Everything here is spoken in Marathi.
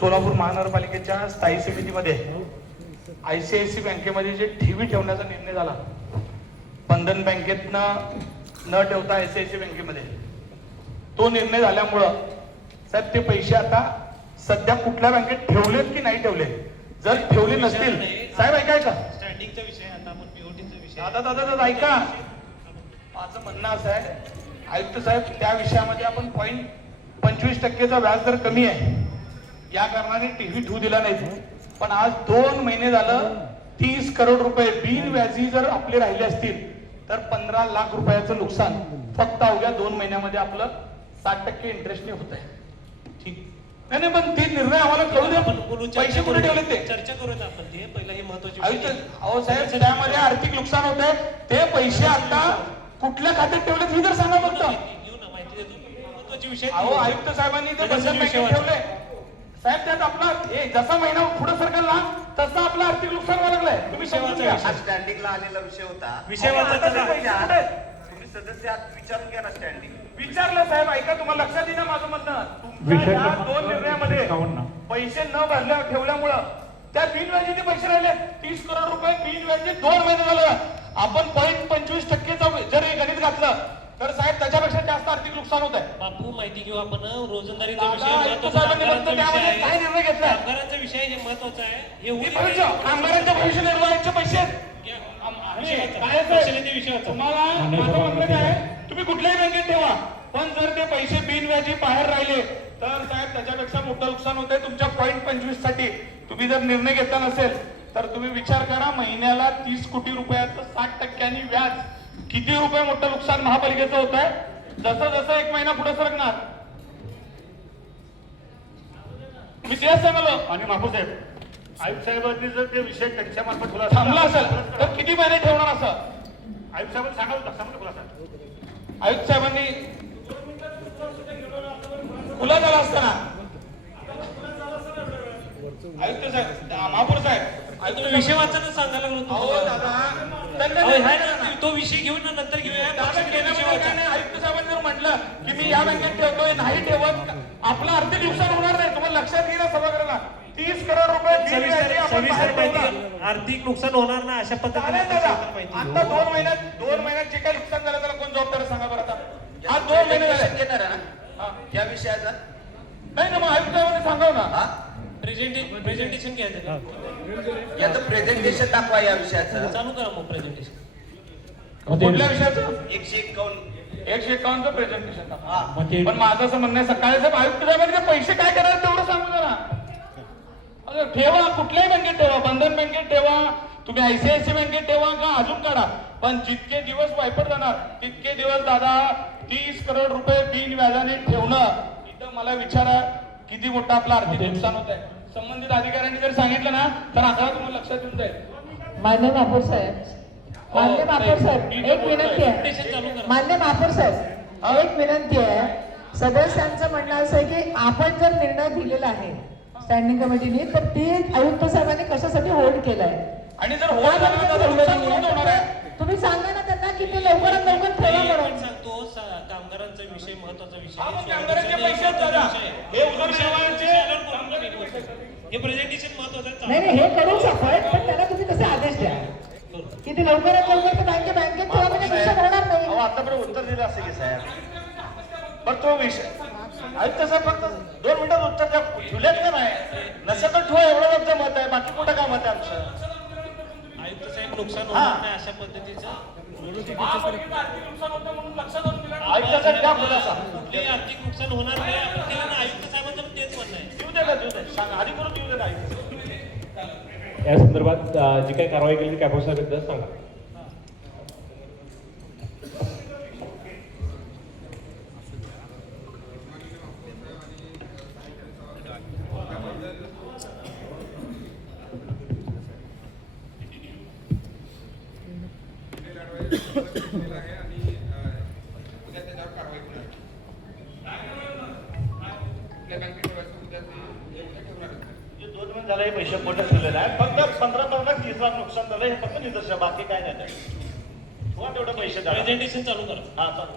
सोलापूर महानगरपालिकेच्या स्थायी समितीमध्ये ICICI बँकेमध्ये जे ठेवी ठेवण्याचा निर्णय झाला, बंधन बँकेत न ठेवता ICICI बँकेमध्ये, तो निर्णय झाल्यामुळं साहेब ते पैसे आता सध्या कुठल्या बँकेत ठेवलेत की नाही ठेवले, जर ठेवले नसतील साहेब ऐकाय का स्टँडिंगचा विषय, आता आपण पीओटीचा विषय. दादा ऐका, माझं म्हणणं असं आहे आयुक्त साहेब, त्या विषयामध्ये आपण 0.25% व्याज दर कमी आहे या कारणाने टीव्ही ठेवू दिला नाही. पण आज 2 महिने झालं 30 करोड रुपये बिनव्याजी जर आपले राहिले असतील तर 15 लाख रुपयाचं नुकसान फक्त अवघ्या 2 महिन्यामध्ये आपलं 60% इंटरेस्टने होत आहे. ठीक नाही, पण ते निर्णय आम्हाला कळू द्या. पैसे कुठे ठेवले ते चर्चा करूया आपण. ते पहिला ही महत्वाची अहो साहेब, त्यामध्ये आर्थिक नुकसान होत आहे. ते पैसे आता कुठल्या खात्यात ठेवले ही तर सांगा फक्त. घेऊ ना, माहिती देतो. महत्वाचे विषय. अहो आयुक्त साहेबांनी ते बंधन बँकेत ठेवले साहेब. त्यात आपला जसा महिना पुढे सरकारला तसा आपलं आर्थिक नुकसान व्हायला लागलंय. तुम्ही स्टँडिंगला आलेला विषय होता. विषय तुम्ही सदस्य विचारून घ्या ना. स्टँडिंग विचारलं साहेब, ऐका, तुम्हाला लक्षात येईल माझं म्हणणं. तुमच्या या 2 निर्णयामध्ये पैसे न भरल्या ठेवल्यामुळं त्या बिनव्याजी ते पैसे राहिले 30 करोड रुपये बिनव्याजी 2 महिने झालं. आपण 0.25% जर हे गणित घातलं तर साहेब त्याच्यापेक्षा जास्त आर्थिक नुकसान होत आहे. बापू, माहिती घेऊ आपण. रोजंदारीचा विषय, काय निर्णय घेतला? कामगारांचा विषय हे महत्वाचा आहे. हे कामगारांच्या भविष्य निर्वाहाचे पैसे तुम्हाला माझं म्हणणं काय आहे, तुम्ही कुठल्याही बँकेत ठेवा, पण जर ते पैसे बिनव्याजी बाहेर राहिले तर साहेब त्याच्यापेक्षा मोठं नुकसान होत आहे. तुमच्या 0.25 साठी तुम्ही जर निर्णय घेतला नसेल तर तुम्ही विचार करा, महिन्याला 30 कोटी रुपयाचं 60% व्याज, किती रुपये मोठं नुकसान महापालिकेचं होत आहे. जसं जसं 1 महिना पुढे सरकणार. मी तेच सांगलो. आणि महापौर साहेब, आयुक्त साहेबांनी जर ते विषय त्यांच्या मार्फत थांबला असेल तर किती महिने ठेवणार असं आयुक्त साहेबांनी सांगावं. आयुक्त साहेबांनी खुला झाला असताना आयुक्त साहेब, महापौर साहेब, विषय वाचायला सांगायला तो विषय घेऊन नंतर घेऊया. आयुक्त साहेबांनी जर म्हटलं की मी या बँकेत ठेवतोय, नाही ठेवत, आपलं आर्थिक नुकसान होणार नाही. तुम्हाला लक्षात येईल सभागृहाला 30 करोड रुपये आर्थिक नुकसान होणार ना अशा पद्धतीने. आता 2 महिन्यात जे काही नुकसान झालं त्याला कोण जबाबदार सांगा बरं. आता आज 2 महिने घेणार आहे ना या विषयाचा. नाही ना, मग आयुक्त साहेबांनी सांगाव ना. प्रेझेंटेशन घ्यायचं, याचं प्रेझेंटेशन दाखवा या विषयाचं. चालू करा मग प्रेझेंटेशन. कुठल्या विषयाचं? 151 प्रेझेंटेशन. पण माझं असं म्हणणं आहे, सकाळी साहेब आयुक्त साहेबांनी ते पैसे काय करायचं तेवढं सांगू द्या ना. ठेवा, कुठल्याही बँकेत ठेवा, बंधन बँकेत ठेवा, तुम्ही ICICI बँकेत ठेवा का अजून काढा, पण जितके दिवस वायपट जाणार तितके दिवस दादा 30 करोड रुपये बिन व्याजाने ठेवणं, इथं मला विचारा किती मोठं आपलं आर्थिक नुकसान होत आहे. संबंधित अधिकाऱ्यांनी जर सांगितलं ना तर आता तुम्हाला लक्षात येऊन जाईल. मान्य महापौर साहेब, मान्य महापौर साहेब, एक विनंती आहे. मान्य महापौर साहेब, एक विनंती आहे. सदस्यांचं म्हणणं असं आहे की आपण जर निर्णय दिलेला आहे स्टँडिंग कमिटीने, तर ते आयुक्त साहेबांनी कशासाठी होल्ड केलाय आणि जर होणार आहे तुम्ही सांगा ना त्यांना की ते लवकरात लवकर ठेवा म्हणून. सांगतो, कामगारांचा विषय महत्वाचा विषय. हे प्रेझेंटेशन महत्वाचं नाही, हे करू शकत, पण त्याला तुम्ही कसे आदेश द्या की ते लवकरात लवकर बँकेत ठेवा, म्हणजे नुकसान होणार नाही. आतापर्यंत उत्तर दिलं असेल की साहेब. पण तो विषय आयुक्त साहेब फक्त 2 मिनिटात उत्तर द्या. ठेवलेत का नाही नसेल तर ठेवा, एवढं आमचं मत आहे. बाकी कुठं काय मत आहे आमचं? आयुक्त साहेब, नुकसान होणार नाही अशा पद्धतीचं. आयुक्त साहेब द्या खुलासा. कुठलेही आर्थिक नुकसान होणार नाही आपण केलं ना. आयुक्त साहेबांचं तेच म्हणणं आहे. देऊ दे का, देऊ दे, सांगा आधी करून देऊ दे ना आयुक्त. या संदर्भात जी काही कारवाई केली ती कॅपो साहेब सांगा. झालं, पैसे मोठे ठेवलेलं आहे. फक्त 15 लाख 30 लाख नुकसान झालं, हे फक्त निदर्शन, बाकी काय नाही. तेवढे पैसे प्रेझेंटेशन चालू करा. हा चालू.